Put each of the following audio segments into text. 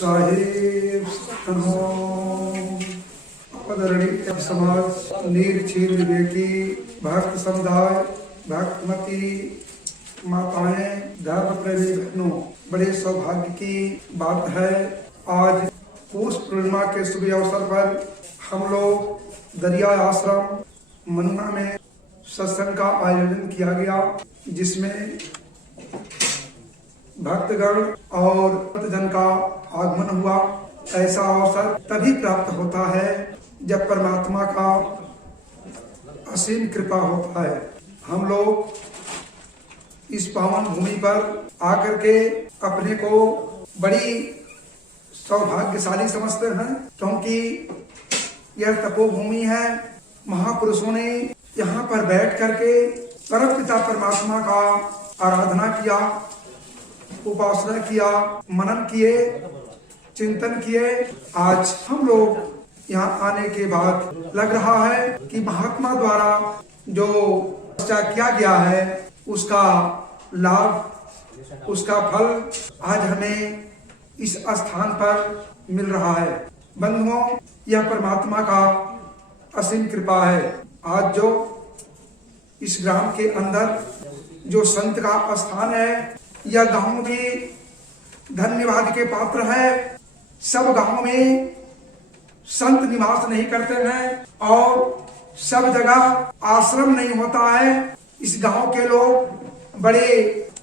साहेब आदरणीय समाज नीर क्षीर विवेकी भक्त समुदाय भक्तमती माताएं धर्म प्रेमी बहनों, बड़े सौभाग्य की बात है। आज पौष पूर्णिमा के शुभ अवसर पर हम लोग दरिया आश्रम मनुआ में सत्संग का आयोजन किया गया, जिसमें भक्तगण और भक्तजन का आगमन हुआ। ऐसा अवसर तभी प्राप्त होता है जब परमात्मा का असीम कृपा होता है। हम लोग इस पावन भूमि पर आकर के अपने को बड़ी सौभाग्यशाली समझते हैं, क्योंकि यह तपोभूमि है। महापुरुषों ने यहाँ पर बैठ करके परमपिता परमात्मा का आराधना किया, उपासना किया, मनन किए, चिंतन किए। आज हम लोग यहाँ आने के बाद लग रहा है कि महात्मा द्वारा जो किया गया है उसका लाभ, उसका फल आज हमें इस स्थान पर मिल रहा है। बंधुओं, यह परमात्मा का असीम कृपा है। आज जो इस ग्राम के अंदर जो संत का स्थान है, यह गांव भी धन्यवाद के पात्र है। सब गांव में संत निवास नहीं करते हैं और सब जगह आश्रम नहीं होता है। इस गांव के लोग बड़े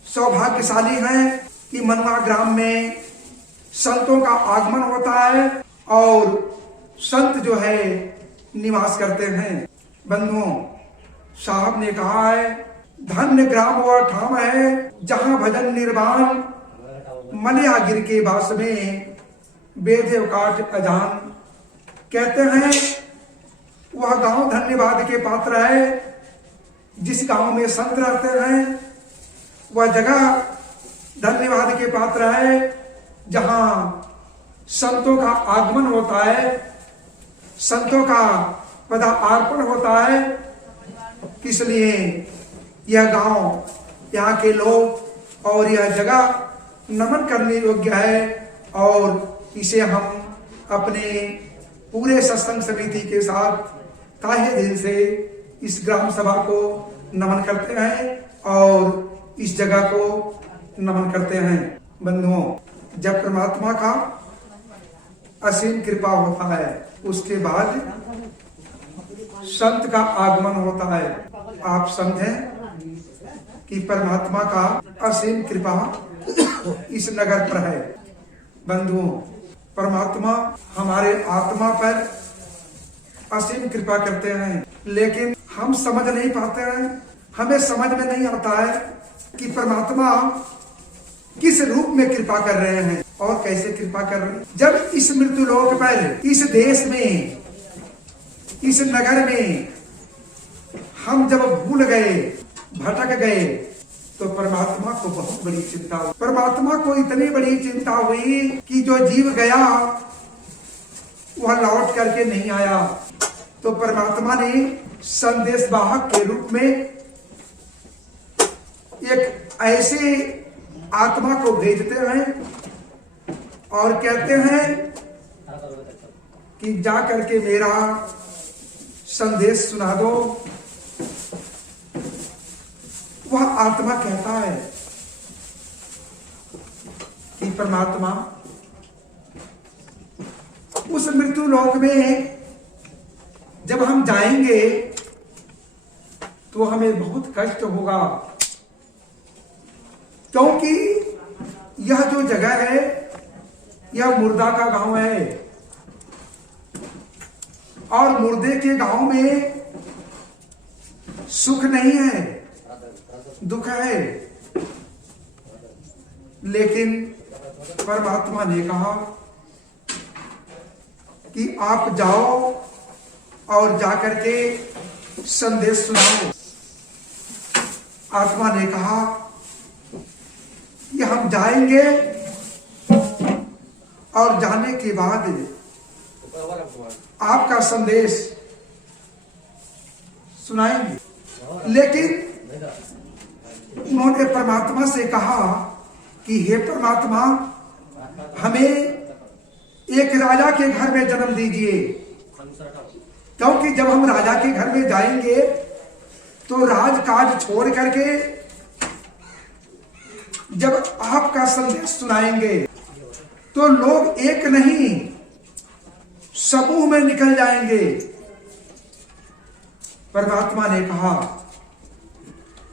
सौभाग्यशाली हैं कि मनुआ ग्राम में संतों का आगमन होता है और संत जो है निवास करते हैं। बंधुओं, साहब ने कहा है, धन्य ग्राम वह ठाम है जहां भजन निर्वाण, मलिया गिर के बास में बेदेव काट अजान। कहते हैं वह गांव धन्यवाद के पात्र है जिस गांव में संत रहते हैं। वह जगह धन्यवाद के पात्र है जहां संतों का आगमन होता है, संतों का पदार्पण होता है। इसलिए यह गांव, यहाँ के लोग और यह जगह नमन करने योग्य है और इसे हम अपने पूरे सत्संग समिति के साथ ताहे दिल से इस ग्राम सभा को नमन करते हैं और इस जगह को नमन करते हैं। बंधुओं, जब परमात्मा का असीम कृपा होता है उसके बाद संत का आगमन होता है। आप समझें कि परमात्मा का असीम कृपा इस नगर पर है। बंधुओं, परमात्मा हमारे आत्मा पर असीम कृपा करते हैं, लेकिन हम समझ नहीं पाते हैं। हमें समझ में नहीं आता है कि परमात्मा किस रूप में कृपा कर रहे हैं और कैसे कृपा कर रहे हैं। जब इस मृत्यु लोक पर, इस देश में, इस नगर में हम जब भूल गए, भटक गए, तो परमात्मा को बहुत बड़ी चिंता हुई। परमात्मा को इतनी बड़ी चिंता हुई कि जो जीव गया वह लौट करके नहीं आया। तो परमात्मा ने संदेश वाहक के रूप में एक ऐसे आत्मा को भेजते हैं और कहते हैं कि जा करके मेरा संदेश सुना दो। वह आत्मा कहता है कि परमात्मा, उस मृत्यु लोक में जब हम जाएंगे तो हमें बहुत कष्ट होगा, क्योंकि यह जो जगह है यह मुर्दा का गांव है और मुर्दे के गांव में सुख नहीं है, दुख है। लेकिन परमात्मा ने कहा कि आप जाओ और जाकर के संदेश सुनाओ। आत्मा ने कहा कि हम जाएंगे और जाने के बाद आपका संदेश सुनाएंगे। लेकिन उन्होंने परमात्मा से कहा कि हे परमात्मा, हमें एक राजा के घर में जन्म दीजिए, क्योंकि जब हम राजा के घर में जाएंगे तो राजकाज छोड़ करके जब आपका संदेश सुनाएंगे तो लोग एक नहीं समूह में निकल जाएंगे। परमात्मा ने कहा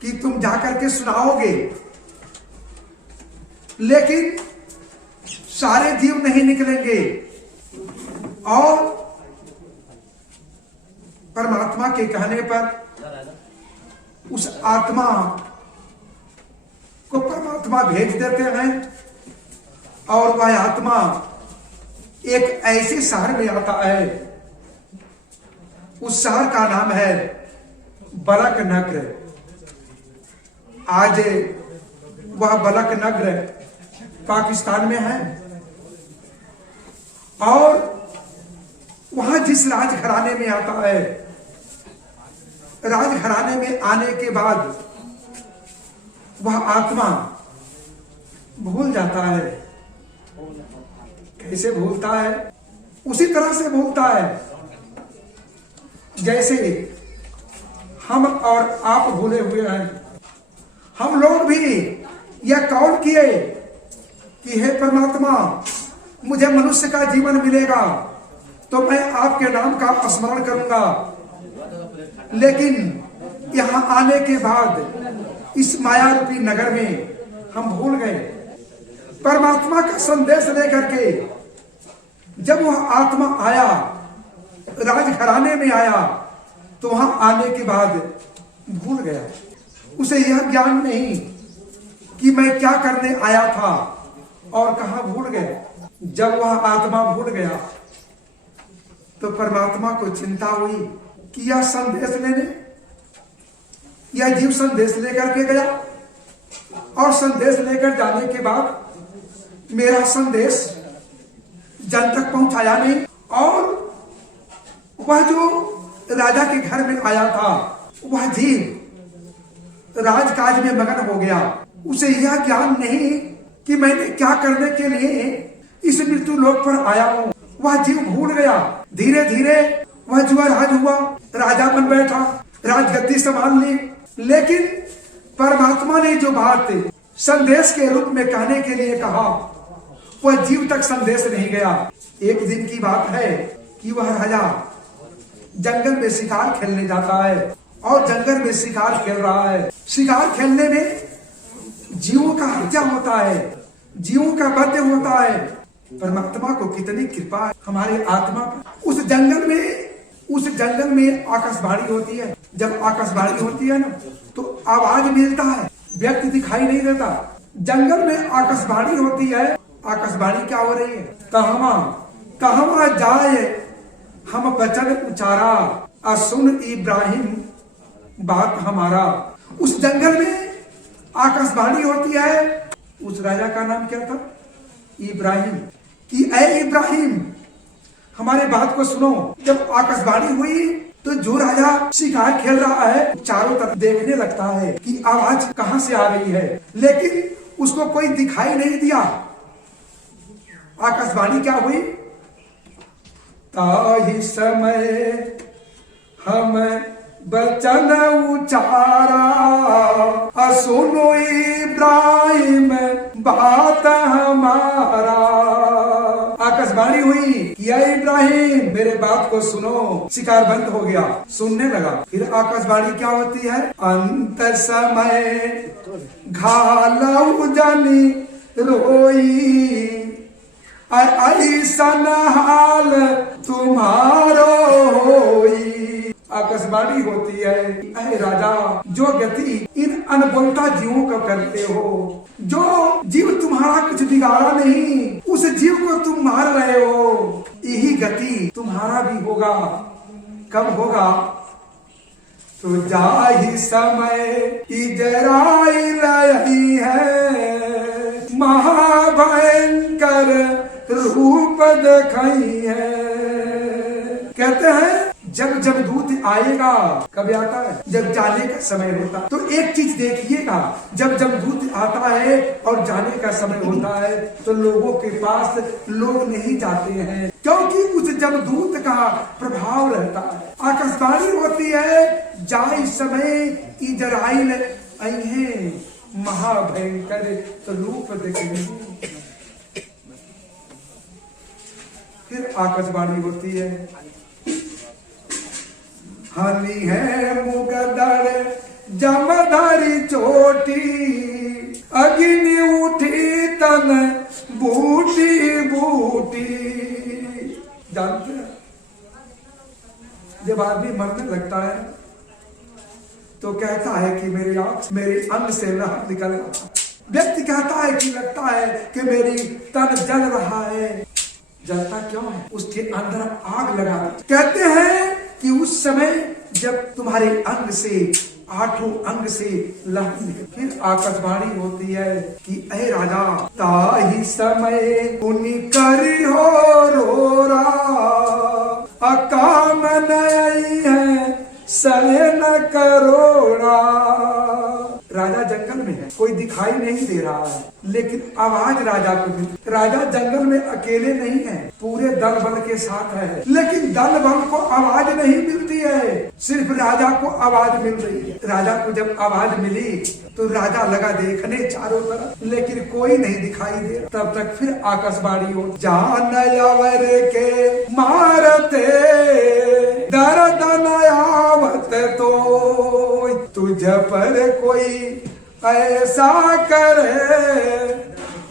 कि तुम जाकर के सुनाओगे, लेकिन सारे जीव नहीं निकलेंगे। और परमात्मा के कहने पर उस आत्मा को परमात्मा भेज देते हैं और वह आत्मा एक ऐसे शहर में आता है, उस शहर का नाम है बलक नगर। आज वह बलक नगर पाकिस्तान में है और वहां जिस राजघराने में आता है, राजघराने में आने के बाद वह आत्मा भूल जाता है। कैसे भूलता है? उसी तरह से भूलता है जैसे हम और आप भूले हुए हैं। हम लोग भी यह कौल किए कि हे परमात्मा, मुझे मनुष्य का जीवन मिलेगा तो मैं आपके नाम का स्मरण करूंगा, लेकिन यहां आने के बाद इस माया रूपी नगर में हम भूल गए। परमात्मा का संदेश लेकर के जब वह आत्मा आया, राजघराने में आया, तो वहां आने के बाद भूल गया। उसे यह ज्ञान नहीं कि मैं क्या करने आया था और कहां भूल गया। जब वह आत्मा भूल गया तो परमात्मा को चिंता हुई कि यह संदेश लेने, यह जीव संदेश लेकर के गया और संदेश लेकर जाने के बाद मेरा संदेश जन तक पहुंचाया नहीं। और वह जो राजा के घर में आया था, वह जीव राजकाज में मगन हो गया। उसे यह ज्ञान नहीं कि मैंने क्या करने के लिए इस मृत्यु लोक पर आया हूं। वह जीव भूल गया। धीरे धीरे वह जुआराज हुआ, राजा बन बैठा, राजगद्दी संभाल ली। लेकिन परमात्मा ने जो बात संदेश के रूप में कहने के लिए कहा, वह जीव तक संदेश नहीं गया। एक दिन की बात है कि वह राजा जंगल में शिकार खेलने जाता है और जंगल में शिकार खेल रहा है। शिकार खेलने में जीवों का हत्या होता है, जीवों का वध होता है। परमात्मा को कितनी कृपा है हमारे आत्मा पर। उस जंगल में आकाशवाणी होती है। जब आकाशवाणी होती है ना, तो आवाज मिलता है, व्यक्ति दिखाई नहीं देता। जंगल में आकाशवाणी होती है। आकाशवाणी क्या हो रही है? कहवा जाए हम वचन उचारा, असुन इब्राहिम बात हमारा। उस जंगल में आकाशवाणी होती है। उस राजा का नाम क्या था? इब्राहिम। कि ऐ इब्राहिम, हमारे बात को सुनो। जब आकाशवाणी हुई तो जो राजा शिकार खेल रहा है चारों तरफ देखने लगता है कि आवाज कहां से आ रही है, लेकिन उसको कोई दिखाई नहीं दिया। आकाशवाणी क्या हुई? ताहि समय हम वचन उचारा, असुनो इब्राहिम बात हमारा। आकाशवाणी हुई कि इब्राहिम मेरे बात को सुनो। शिकार बंद हो गया, सुनने लगा। फिर आकाशवाणी क्या होती है? अंत समय घालऊ जनी रोई, ऐसन हाल तुम्हारो होई। आकाशवाणी होती है, अरे राजा, जो गति इन अनबोलता जीवों का करते हो, जो जीव तुम्हारा कुछ बिगाड़ा नहीं, उस जीव को तुम मार रहे हो, यही गति तुम्हारा भी होगा। कब होगा? तो जाहि समय इजराइल रही है, महाभयंकर रूप दिखाई है। कहते हैं जब जमदूत आएगा, कभी आता है जब जाने का समय होता। तो एक चीज देखिएगा, जब जमदूत आता है और जाने का समय होता है तो लोगों के पास लोग नहीं जाते हैं, क्योंकि उस जमदूत का प्रभाव रहता है। आकाशवाणी होती है, जाई समय इजराइल अइहे महाभयंकर तो रूप देखेंगे। फिर आकाशवाणी होती है, हनी है मुगदड़ जमधारी चोटी, अग्नि उठी तन बूटी बूटी। जानते हैं जब आदमी मरने लगता है तो कहता है कि मेरी आंख मेरे अंग से लहर निकल रहा। व्यक्ति कहता है कि लगता है कि मेरी तन जल रहा है। जलता क्यों है? उसके अंदर आग लगा। कहते हैं कि उस समय जब तुम्हारे अंग से आठों अंग से लहर निकल। फिर आकाशवाणी होती है कि ऐ राजा ताही समय उन्हीं करी हो रोरा, अकाम नहीं है सहन करोड़ा। राजा जंगल में है, कोई दिखाई नहीं दे रहा है, लेकिन आवाज राजा को मिलती। राजा जंगल में अकेले नहीं है, पूरे दल बल के साथ है, लेकिन दल बल को आवाज नहीं मिलती है, सिर्फ राजा को आवाज मिल रही है। राजा को जब आवाज मिली तो राजा लगा देखने चारों तरफ, लेकिन कोई नहीं दिखाई दे। तब तक फिर आकाशवाणी हो, जानवर के मारते दर्द न आवत तो तुझ पर कोई ऐसा करे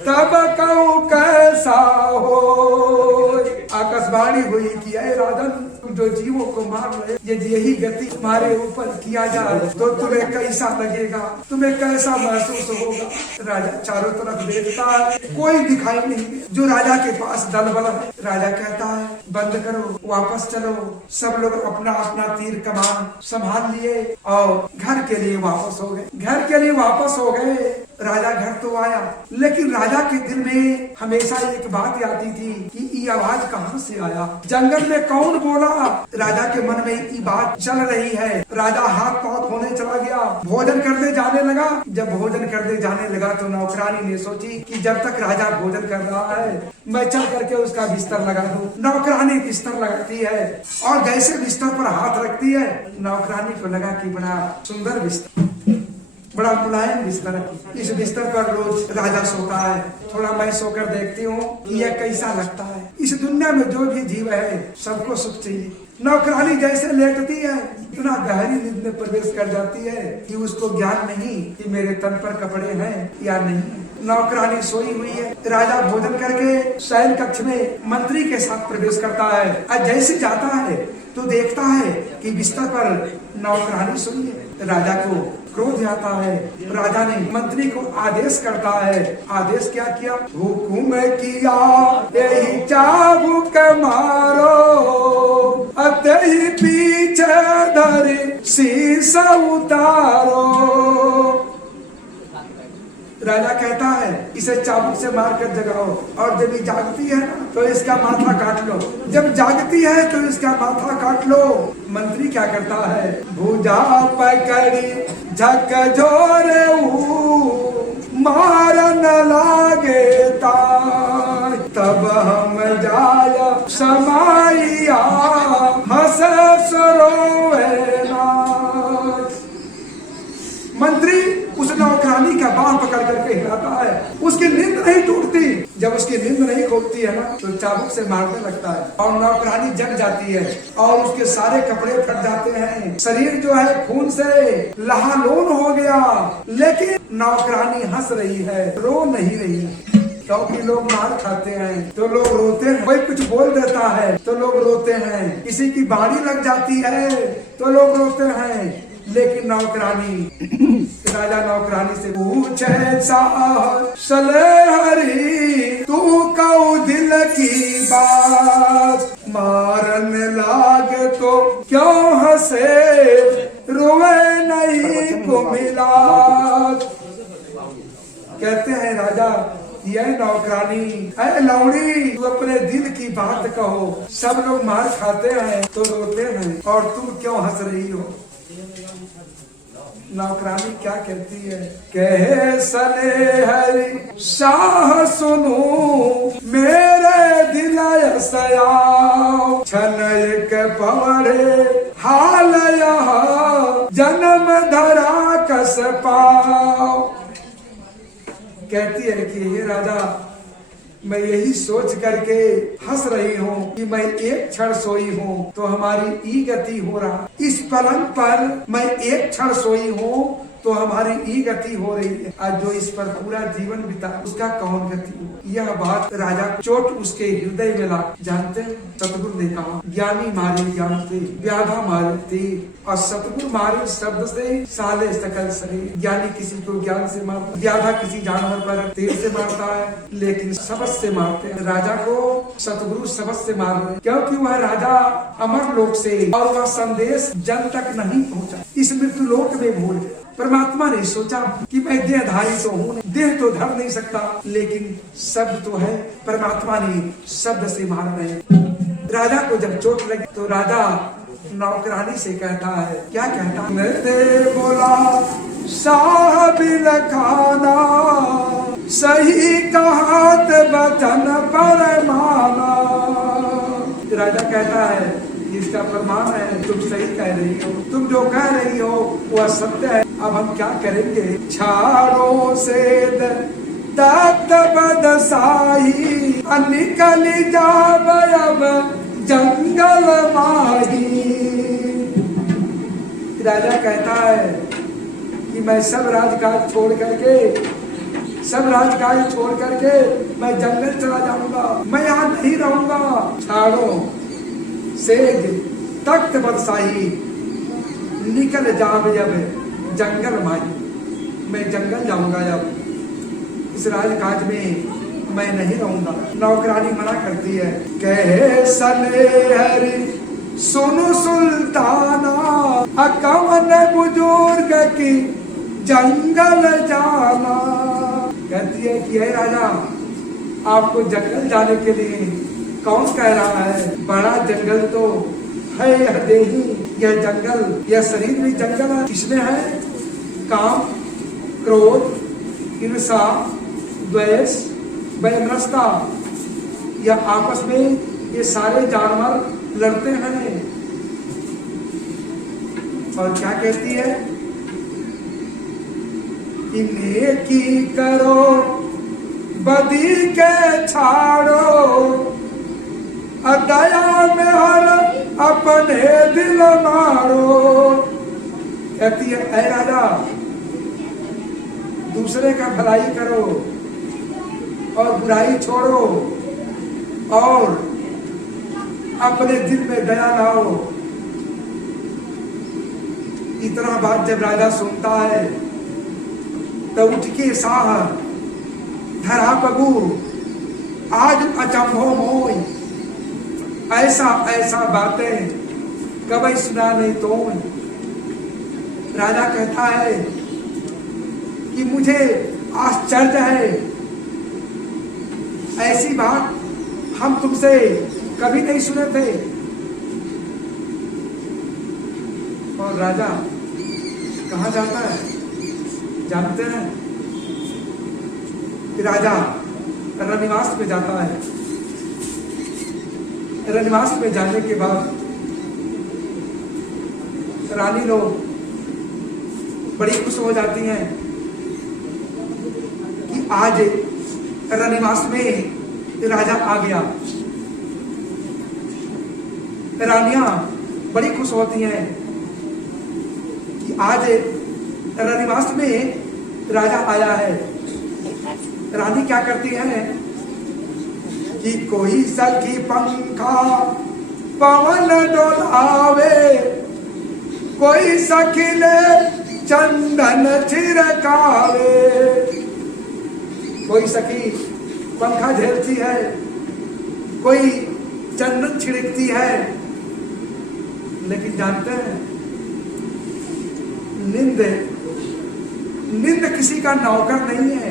तब कहूं कैसा हो। आकाशवाणी हुई कि ऐ राजन, तुम जो जीवों को मार रहे, यही गति तुम्हारे ऊपर किया जाए तो तुम्हें कैसा लगेगा, तुम्हें कैसा महसूस होगा। राजा चारों तरफ देखता है, कोई दिखाई नहीं। जो राजा के पास दल बल है, राजा कहता है बंद करो, वापस चलो। सब लोग अपना अपना तीर कमान संभाल लिए और घर के लिए वापस हो गए। घर के लिए वापस हो गए। राजा घर तो आया, लेकिन राजा के दिल में हमेशा एक बात आती थी कि ये आवाज कहाँ से आया, जंगल में कौन बोला। राजा के मन में ये बात चल रही है। राजा हाथ पांव धोने चला गया, भोजन करने जाने लगा। जब भोजन करने जाने लगा तो नौकरानी ने सोची कि जब तक राजा भोजन कर रहा है मैं चल करके उसका बिस्तर लगा दूं। नौकरानी बिस्तर लगाती है और जैसे बिस्तर पर हाथ रखती है, नौकरानी को लगा कि बड़ा सुंदर बिस्तर, बड़ा मुलायम बिस्तर है, इस बिस्तर पर रोज राजा सोता है। थोड़ा मैं सोकर देखती हूँ कि यह कैसा लगता है। इस दुनिया में जो भी जीव है सबको सुख चाहिए। नौकरानी जैसे लेटती है, इतना गहरी नींद में प्रवेश कर जाती है कि उसको ज्ञान नहीं कि मेरे तन पर कपड़े हैं या नहीं। नौकरानी सोई हुई है। राजा भोजन करके शयन कक्ष में मंत्री के साथ प्रवेश करता है और जैसे जाता है तो देखता है कि बिस्तर पर नौकरानी सोई है। राजा को क्रोध आता है। राजा ने मंत्री को आदेश करता है। आदेश क्या किया? हुकुम किया यही चाबुक मारो, अतही पीछे धरी शीशा उतारो। राजा कहता है इसे चाबुक से मारकर जगाओ, और जब ये जागती है ना तो इसका माथा काट लो। जब जागती है तो इसका माथा काट लो। मंत्री क्या करता है? भुजा पकड़ी झकझोरे मारन लागे तार, तब हम जाय समाइया हंस सरोवे नार। मंत्री उस नौकरानी का बाह पकड़ करके हिलाता है, उसकी नींद नहीं टूटती। जब उसकी नींद नहीं खुलती है ना तो चाबुक से मारने लगता है और नौकरानी जग जाती है और उसके सारे कपड़े फट जाते हैं। शरीर जो है खून से लहालोन हो गया, लेकिन नौकरानी हंस रही है, रो नहीं रही है। क्योंकि लोग मार खाते हैं तो लोग रोते हैं, कोई कुछ बोल देता है तो लोग रोते हैं, किसी की बाड़ी लग जाती है तो लोग रोते हैं। लेकिन नौकरानी, राजा नौकरानी से पूछे सलेहरी तू कऊ दिल की बात, मारन लागे तो क्यों हंसे रोए नहीं को मिला। कहते हैं राजा ये नौकरानी, अरे लौड़ी, तू अपने दिल की बात कहो। सब लोग मार खाते हैं तो रोते हैं और तुम क्यों हंस रही हो? नौकरानी क्या कहती है? कहे सने हरि शाह सुनो मेरे दिल सयाओ, छन एक पवड़े हाल यहाँ जन्म धरा कस पाओ। कहती है कि हे राजा, मैं यही सोच करके हंस रही हूँ कि मैं एक क्षण सोई हूँ तो हमारी ई गति हो रहा। इस पलंग पर मैं एक क्षण सोई हूँ तो हमारी ई गति हो रही है। आज जो इस पर पूरा जीवन बिता उसका कौन गति हो? यह बात राजा चोट उसके हृदय में ला। जानते सतगुरु ने कहा, ज्ञानी मारे ज्ञान से, व्याधा मारे तीर, और सतगुरु मारे शब्द से साले सकल शरीर। ज्ञानी किसी को ज्ञान से मारता, व्याधा किसी जानवर पर तीर से मारता है, लेकिन शब्द से मारते हैं। राजा को सतगुरु शब्द से मार रहे, क्योंकि वह राजा अमर लोक से और वह संदेश जन तक नहीं पहुँचा, इस मृत्यु लोक में भूल गया। परमात्मा ने सोचा कि मैं देहधारी तो हूँ, देह तो धर नहीं सकता, लेकिन शब्द तो है। परमात्मा ने शब्द से मार रहे। राजा को जब चोट लगी तो राजा नौकरानी से कहता है, क्या कहता है? नृत्य बोला साहब लखाना, सही कहात वचन पर माना। राजा कहता है, इसका प्रमाण है, तुम सही कह रही हो, तुम जो कह रही हो वह सत्य है। अब हम क्या करेंगे? छाड़ो से तख्त बदसाही, निकल जाब अब जंगल माही। राजा कहता है कि मैं सब राजकाज छोड़ करके मैं जंगल चला जाऊंगा, मैं यहाँ नहीं रहूंगा। छाड़ो सेज तख्त बदसाही, निकल जाब जब जंगल माही, मैं जंगल जाऊंगा, जब इस राजकाज में मैं नहीं रहूंगा। नौकरानी मना करती है। कहे सने हरि सुनो सुल्ताना, अकवन बुजुर्ग की जंगल जाना। कहती है कि हे राजा, आपको जंगल जाने के लिए कौन कह रहा है? बड़ा जंगल तो है यह देही, यह जंगल, यह शरीर भी जंगल है। इसमें है काम, क्रोध, हिंसा, द्वेष, वैमनस्यता, यह आपस में ये सारे जानवर लड़ते हैं। और क्या कहती है? नेकी करो बदी के छाड़ो, दया में हर अपने दिल मारो। कहती है, ऐ राजा, दूसरे का भलाई करो और बुराई छोड़ो और अपने दिल में दया लाओ। इतना बात जब राजा सुनता है तो उठ के साह धरा पगु आज अचंभो मोय, ऐसा ऐसा बातें कभी सुना नहीं तो। राजा कहता है कि मुझे आश्चर्य है, ऐसी बात हम तुमसे कभी नहीं सुने थे। और राजा कहाँ जाता है जानते हैं? राजा रनिवास में जाता है। रनिवास में जाने के बाद रानी लोग बड़ी खुश हो जाती हैं कि आज रनिवास में राजा आ गया। रानियां बड़ी खुश होती हैं कि आज रनिवास में राजा आया है। रानी क्या करती है कि कोई सखी पंखा पवन डोलावे, कोई सखी ले चंदन छिड़कावे। कोई सखी पंखा झेलती है, कोई चंदन छिड़कती है। लेकिन जानते हैं, निंद किसी का नौकर नहीं है।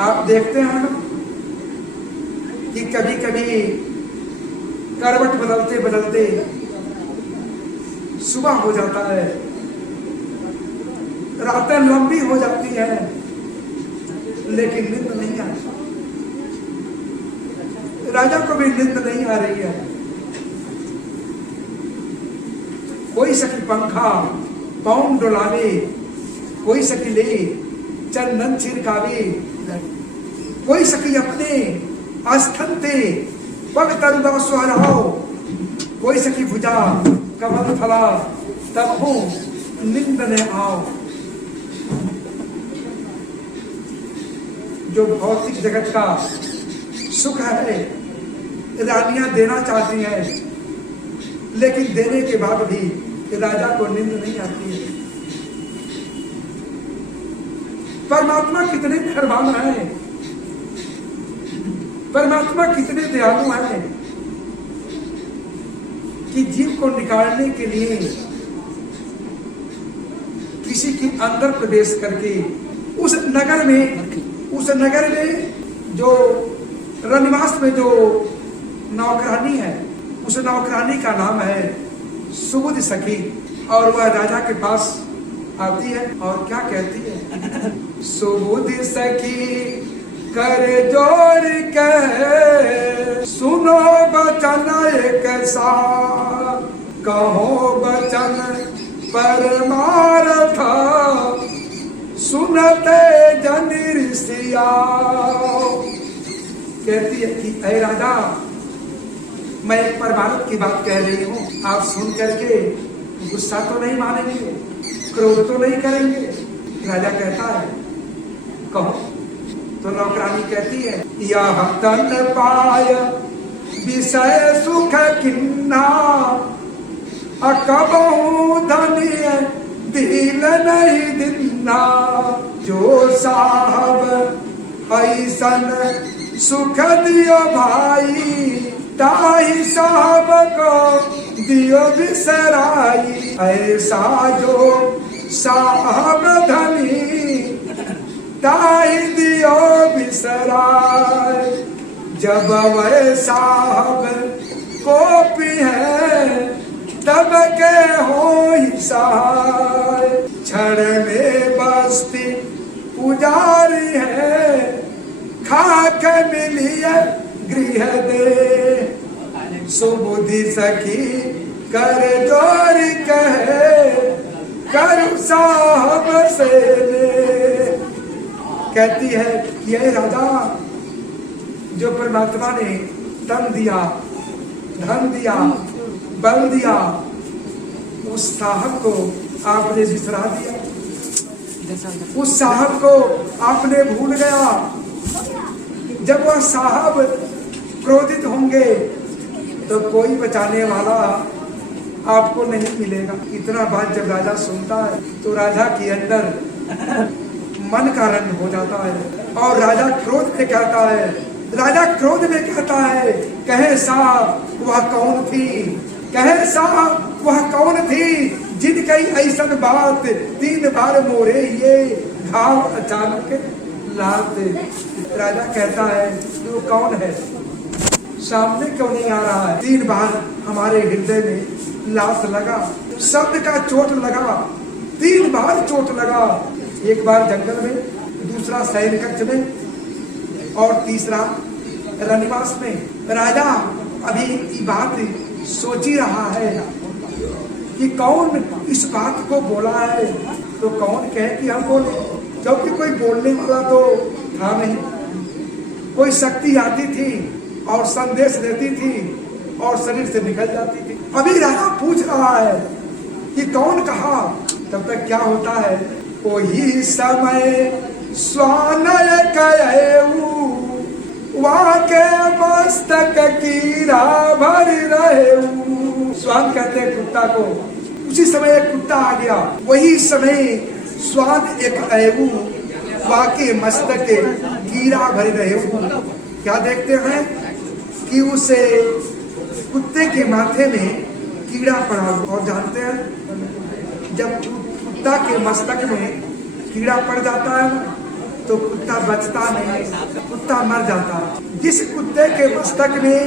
आप देखते हैं ना कि कभी कभी करवट बदलते बदलते सुबह हो जाता है, रातें लंबी हो जाती है, लेकिन नींद नहीं आती। राजा को भी नींद नहीं आ रही है। कोई सकी पंखा पौन डोलावे, कोई सकी ले चंदन छिड़कावे, कोई सकी अपने आस्थन ते पग तरुदा सुहराओ, कोई सकी भुजा कमल फला तब हो नींद ने आओ। जो भौतिक जगत का सुख है रानियां देना चाहती हैं, लेकिन देने के बाद भी राजा को नींद नहीं आती है। परमात्मा कितने मेहरबान है, परमात्मा कितने दयालु हैं कि जीव को निकालने के लिए किसी के अंदर प्रवेश करके उस नगर में जो रनिवास में जो नौकरानी है, उस नौकरानी का नाम है सुबुध सखी, और वह राजा के पास आती है और क्या कहती है, सुबुध सखी कर जोर कह सुनो बचन एक सा, कहो बचन परमार्थ सुनते जन ऋषिया। कहती है कि ऐ राजा, मैं एक परमार्थ की बात कह रही हूँ, आप सुन करके गुस्सा तो नहीं मानेंगे, क्रोध तो नहीं करेंगे। राजा कहता है कहो। तो नौकरानी कहती है, यह तन पाय विषय सुख किन्ना, अकबहु धनिय दिल नहीं दिन्ना, जो साहब ऐसन सुख दियो भाई, ताही साहब को दियो बिसराई। ऐसा जो साहब धनी ताही दियो बिसराई, जब वह साहब कोपी है तब के हो सहाय, क्षण में बस्ती पुजारी है, खाक मिलिए गृह दे। सुबुद्धि सखी कर जोरी कहे, कर साहब से ले। कहती है कि ये राजा, जो परमात्मा ने तन दिया, धन दिया, बल दिया, उस साहब को आपने बिसरा दिया, उस साहब को आपने भूल गया। जब वह साहब क्रोधित होंगे तो कोई बचाने वाला आपको नहीं मिलेगा। इतना बात जब राजा सुनता है तो राजा के अंदर मन का रंग हो जाता है और राजा क्रोध में कहता है, राजा क्रोध में कहता है, कहे साहब वह कौन थी, कहे साहब वह कौन थी, जिन कई ऐसन बात 3 बार मोरे ये घाव अचानक लाते। राजा कहता है तू कौन है, सामने क्यों नहीं आ रहा है। 3 बार हमारे हृदय में लात लगा, शब्द का चोट लगा, 3 बार चोट लगा। एक बार जंगल में, दूसरा सैन कक्ष में और तीसरा रनिवास में। राजा अभी बात सोच ही रहा है कि कौन इस बात को बोला है, तो कौन कहे कि हम बोले, क्योंकि कोई बोलने वाला तो था नहीं। कोई शक्ति आती थी और संदेश देती थी और शरीर से निकल जाती थी। अभी राजा पूछ रहा है कि कौन कहा, तब तक क्या होता है, वही समय स्वानय कहेऊ, वाके मस्तक कीड़ा भर रहेऊ। स्वान कहते हैं कुत्ता को। उसी समय एक कुत्ता आ गया, वही समय स्वान एक अयऊ, वाके मस्तक कीड़ा भर रहेऊ। क्या देखते हैं कि उसे कुत्ते के माथे में कीड़ा पड़ा। और जानते हैं जब कुत्ता के मस्तक में कीड़ा पड़ जाता है तो कुत्ता बचता नहीं, कुत्ता मर जाता। जिस कुत्ते के मस्तक में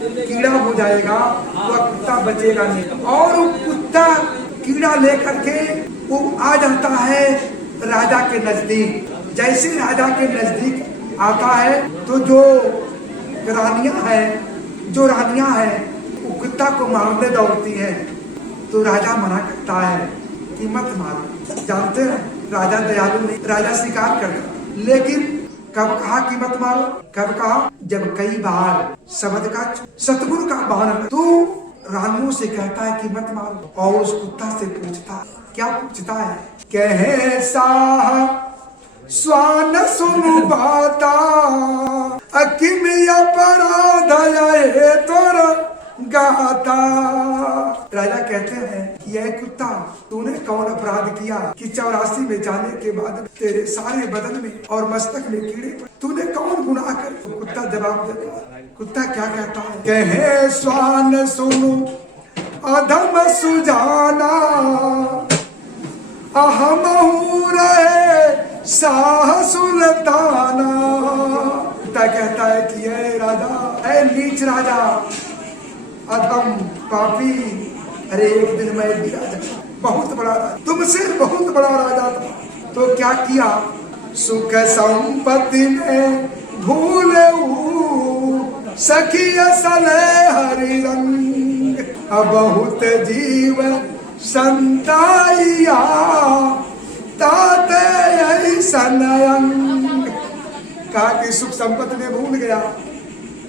कीड़ा हो जाएगा वह कुत्ता बचेगा नहीं। और वो कुत्ता कीड़ा लेकर के वो आ जाता है राजा के नजदीक। जैसे राजा के नजदीक आता है तो जो रानियां हैं वो कुत्ता को मारने दौड़ती हैं। तो राजा मना करता है कि मत मारो। जानते हैं राजा दयालु नहीं, राजा स्वीकार करता। लेकिन कब कहा कि मत मारो? कब कहा? जब कई बार शब्द का सतगुरु का बहाना तो रानियों से कहता है कि मत मारो। और उस कुत्ता से पूछता है, क्या पूछता है? कहे साह स्वान सुनु बाता अकिम अपराध है तोर गाता। राजा कहते हैं कि यह कुत्ता तूने कौन अपराध किया कि 84 में जाने के बाद तेरे सारे बदन में और मस्तक में कीड़े पड़े? तूने कौन गुनाह कर? तो कुत्ता जवाब देता है। कुत्ता क्या कहता है? कहे स्वान सुनु अधम सुजाना अहम रहे साह सुल्ताना। कुत्ता कहता है कि ये राजा, ऐ नीच राजा, अधम पापी, अरे एक दिन मैं भी राजा, बहुत बड़ा राजा, तुमसे बहुत बड़ा राजा था। तो क्या किया? सुख संपत्ति में भूले सखी सले हरि रंग बहुत जीव संताइया ताते सनयंग। कहा कि सुख संपत्ति में भूल गया,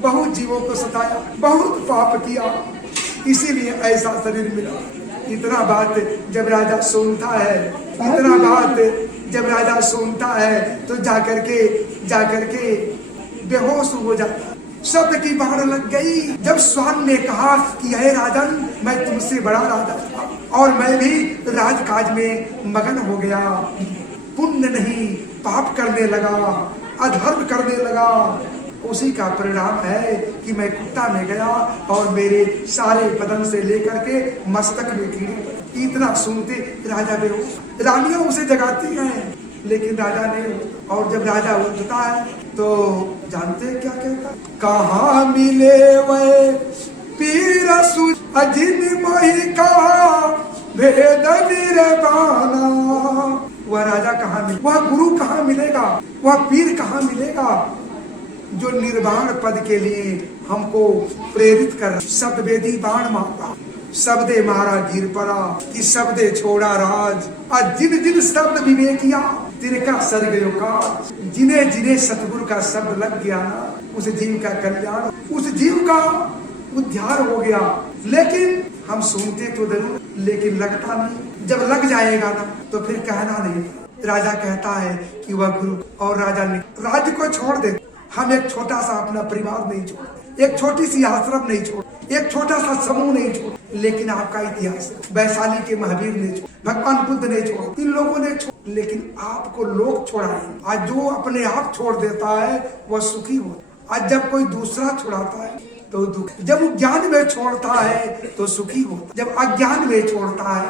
बहुत जीवों को सताया, बहुत पाप किया, इसीलिए ऐसा शरीर मिला। इतना बात जब राजा सुनता है तो जाकर के बेहोश हो जाता। शब्द की बाढ़ लग गई। जब स्वान ने कहा कि हे राजन, मैं तुमसे बड़ा राजा था और मैं भी राजकाज में मगन हो गया, पुण्य नहीं पाप करने लगा, अधर्म करने लगा, उसी का परिणाम है कि मैं कुत्ता में गया और मेरे सारे बदन से लेकर के मस्तक में कीड़े पड़े। इतना सुनते राजा बेहोश। रानियां उसे जगाती हैं लेकिन राजा नहीं। और जब राजा उठता है तो जानते क्या कहता? कहाँ मिले वे पीर अजिन मोहि कहा भेद निर्वाणा। वह राजा कहाँ मिले? वह गुरु कहाँ मिलेगा? वह पीर कहाँ मिलेगा जो निर्वाण पद के लिए हमको प्रेरित कर? शब्द वेदी बाण मारा, शब्दे मारा गिर पड़ा कि शब्दे छोड़ा राज। और जिन जिन शब्द विवेकिया तिनका सर गयो काज। जिन्हें जिन्हें सतगुरु का शब्द लग गया ना, उस जीव का कल्याण, उस जीव का उद्धार हो गया। लेकिन हम सुनते तो जरूर, लेकिन लगता नहीं। जब लग जाएगा ना तो फिर कहना नहीं। राजा कहता है कि वह गुरु, और राजा ने राज्य को छोड़ दे। हम एक छोटा सा अपना परिवार नहीं छोड़, एक छोटी सी आश्रम नहीं छोड़, एक छोटा सा समूह नहीं छोड़, लेकिन आपका इतिहास वैशाली के महावीर ने छोड़, भगवान बुद्ध ने छोड़, इन लोगों ने छोड़, लेकिन आपको लोग छोड़ाए। आज जो अपने आप छोड़ देता है वह सुखी होता। आज जब कोई दूसरा छुड़ाता है तो दुख। जब वो ज्ञान में छोड़ता है तो सुखी होता, जब अज्ञान में छोड़ता है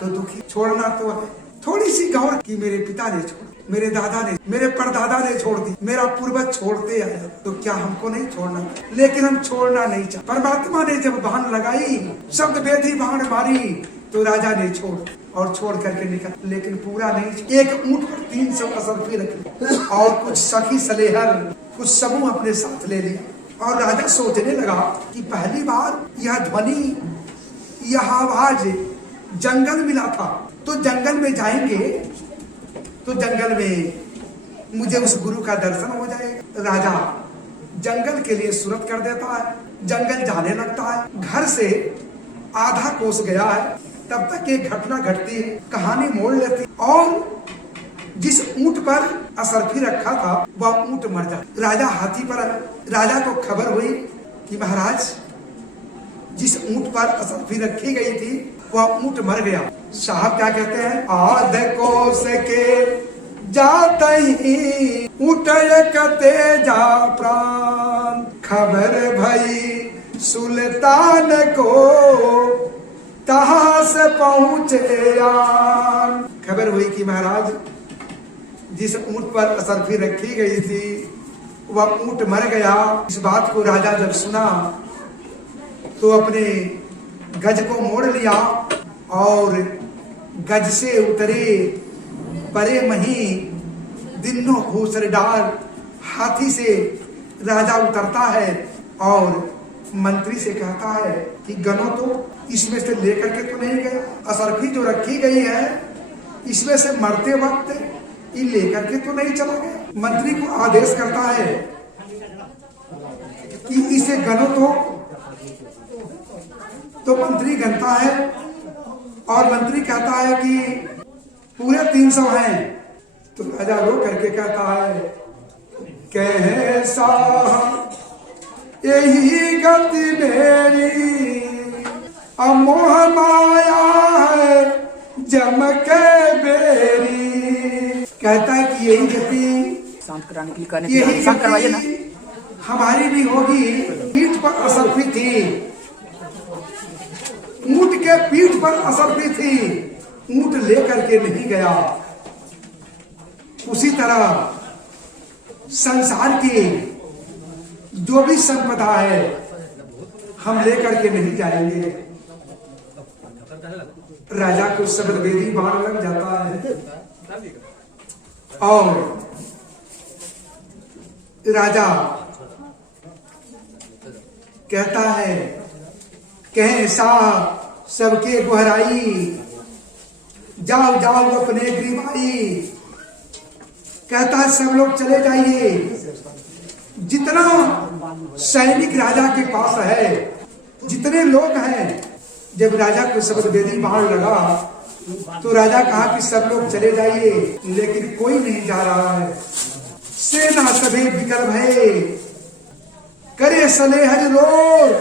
तो दुखी। छोड़ना तो है। थोड़ी सी गौर की मेरे पिता ने छोड़, मेरे दादा ने, मेरे परदादा ने छोड़ दी, मेरा पूर्वज छोड़ते आए, तो क्या हमको नहीं छोड़ना? लेकिन हम छोड़ना नहीं चाहते। परमात्मा ने जब बाण लगाई, शब्द वेदी बाण मारी, तो राजा ने छोड़ और छोड़ करके निकल, लेकिन पूरा नहीं। एक ऊंट पर 300 असरफी रखी और कुछ सखी सलेहर, कुछ समूह अपने साथ ले लिया। और राजा सोचने लगा कि पहली बार यह ध्वनि, यह आवाज जंगल मिला था, तो जंगल में जाएंगे तो जंगल में मुझे उस गुरु का दर्शन हो जाएगा। राजा जंगल के लिए सूरत कर देता है, जंगल जाने लगता है। घर से आधा कोस गया है, तब तक एक घटना घटती है, कहानी मोड़ लेती, और जिस ऊंट पर असरफी रखा था वह ऊंट मर जाता। राजा हाथी पर, राजा को खबर हुई कि महाराज जिस ऊंट पर असरफी रखी गई थी वह ऊंट मर गया। साहब क्या कहते हैं? आध कोस के जाते ही ऊंट कते जा प्राण, खबर भई सुल्तान को तहां से पहुंचे आन। खबर हुई कि महाराज जिस ऊंट पर असरफी रखी गई थी वह ऊंट मर गया। इस बात को राजा जब सुना तो अपने गज को मोड़ लिया और गज से उतरे बड़े मही दिनों घूसरदार हाथी से राजा उतरता है और मंत्री से कहता है कि गनो तो इसमें से लेकर के तो नहीं गया, असरफी जो रखी गई है इसमें से मरते वक्त ये लेकर के तो नहीं चला गया। मंत्री को आदेश करता है कि इसे गनो तो मंत्री गनता है और मंत्री कहता है कि पूरे 300 हैं। तो राजा रो करके कहता है कैसा यही गति मेरी अमोह माया है जम के बेरी। कहता है कि यही गति शांत कराने के लिए यही शांत करवाइए ना, हमारी भी होगी। पीठ पर असरफी थी, ऊंट के पीठ पर असरफी थी, ऊंट लेकर के नहीं गया। उसी तरह संसार की जो भी संपदा है हम लेकर के नहीं जाएंगे। राजा को शब्द वेदी बाण लग जाता है और राजा कहता है कहे साहब सबके गुहराई जाओ जाओ अपने ग्रीवाई। कहता है सब लोग चले जाइए। जितना सैनिक राजा के पास है, जितने लोग हैं, जब राजा को शब्द वेदी बाण लगा तो राजा कहा कि सब लोग चले जाइए, लेकिन कोई नहीं जा रहा है। सेना सभी विकल भये करे सले हज रोर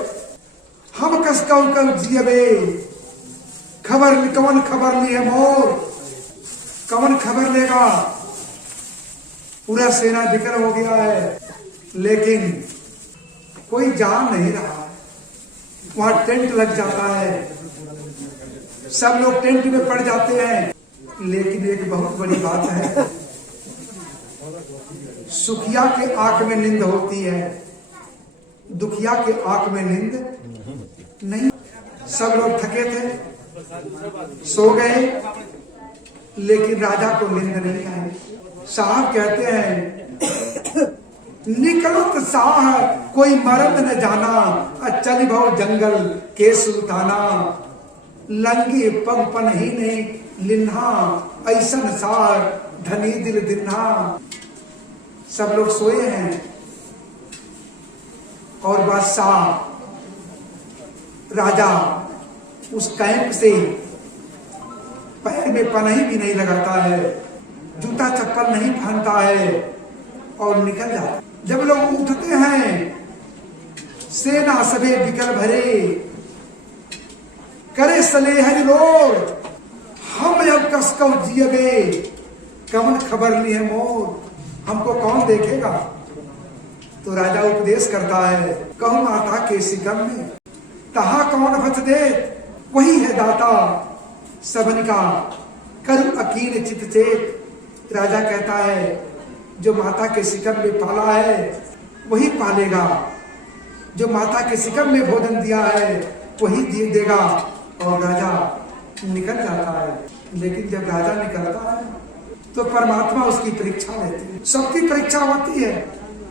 हम कस कल जियबे खबर कवन खबर लिए मोर। कवन खबर लेगा? पूरा सेना विकल हो गया है लेकिन कोई जा नहीं रहा। वहां टेंट लग जाता है, सब लोग टेंट में पड़ जाते हैं। लेकिन एक बहुत बड़ी बात है, सुखिया के आंख में नींद होती है, दुखिया के आंख में नींद नहीं। सब लोग थके थे, सो गए, लेकिन राजा को नींद नहीं आई। साहब कहते हैं निकलत साह कोई मरद न जाना चल भाव जंगल के सुल्ताना लंगी पग पन ही नहीं लिन्हा ऐसन सार धनी दिल दिन्हा। सब लोग सोए हैं और बादशाह राजा उस कैंप से पैर में पनाही भी नहीं लगाता है, जूता चप्पल नहीं पहनता है और निकल जाता। जब लोग उठते हैं सेना सभी विकल भरे करे सले हरि रोर हम अब कसकौ जियबे कवन खबर लिए मोर। हमको कौन देखेगा? तो राजा उपदेश करता है कहूं माता के सिकम में तहा कौन भच दे वही है दाता सबन का कर अकीन चित चेत। राजा कहता है जो माता के सिकम में पाला है वही पालेगा, जो माता के सिकम में भोजन दिया है वही देगा। और राजा निकल जाता है। लेकिन जब राजा निकलता है तो परमात्मा उसकी परीक्षा लेते हैं। सबकी परीक्षा होती है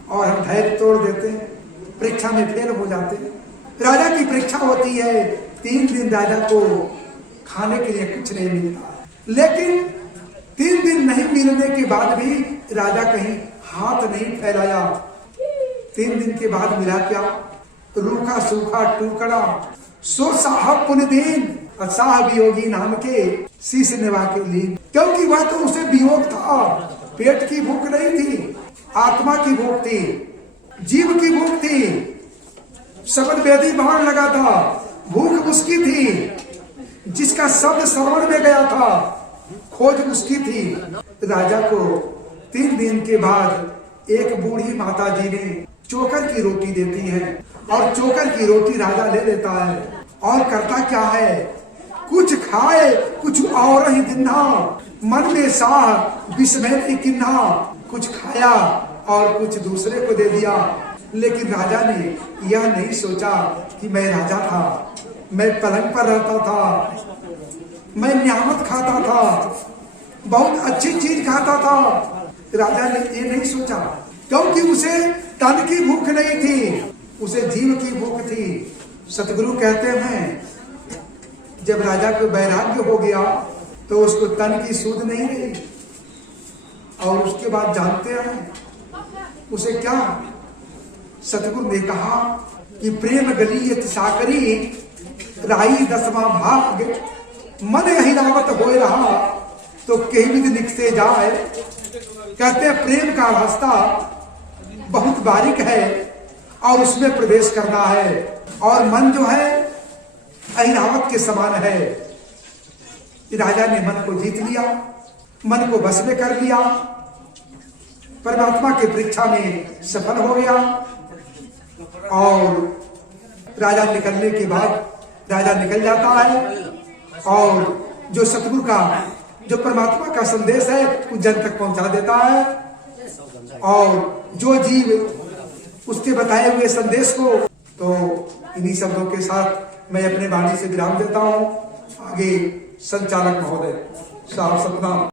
और हम धैर्य तोड़ देते हैं, परीक्षा में फेल हो जाते हैं। राजा की परीक्षा होती है, 3 दिन राजा को खाने के लिए कुछ नहीं मिलता, लेकिन 3 दिन नहीं मिलने के बाद भी राजा कहीं हाथ नहीं फैलाया। 3 दिन के बाद मिला क्या? रूखा सूखा टुकड़ा सो साहब पुण्य दिन साहब वियोगी नाम के शीश निभा के लिए। क्योंकि वह तो उसे वियोग था, पेट की भूख नहीं थी, आत्मा की भूख थी, जीव की भूख थी। शब्द वेदी बाण लगा था, भूख उसकी थी, जिसका शब्द श्रवण में गया था खोज उसकी थी। राजा को 3 दिन के बाद एक बूढ़ी माता जी ने चोकर की रोटी देती है और चोकर की रोटी राजा ले लेता है और करता क्या है, कुछ खाए कुछ और ही दिन्ना मन में साह विस्मय ने किन्हा, कुछ खाया और कुछ दूसरे को दे दिया। लेकिन राजा ने यह नहीं सोचा कि मैं राजा था, मैं पलंग पर रहता था, मैं नियामत खाता था, बहुत अच्छी चीज खाता था। राजा ने ये नहीं सोचा, क्योंकि उसे तन की भूख नहीं थी, उसे जीव की भूख थी। सतगुरु कहते हैं जब राजा को वैराग्य हो गया तो उसको तन की सूध नहीं रही, और उसके बाद जानते हैं उसे क्या सतगुरु ने कहा कि प्रेम गली साकरी राई दसवां भाग, मन हिलावत हो रहा तो कहीं भी निकसे जाए। कहते हैं प्रेम का रास्ता बहुत बारीक है और उसमें प्रवेश करना है, और मन जो है अहिरावत के समान है। राजा ने मन को जीत लिया, मन को बस में कर लिया, परमात्मा की परीक्षा में सफल हो गया। और राजा निकलने के बाद राजा निकल जाता है, और जो सतगुरु का जो परमात्मा का संदेश है उस जन तक पहुंचा देता है। और जो जीव उसके बताए हुए संदेश को, तो इन्हीं शब्दों के साथ मैं अपने वाणी से विराम देता हूं। आगे संचालक महोदय साहब सतनाम।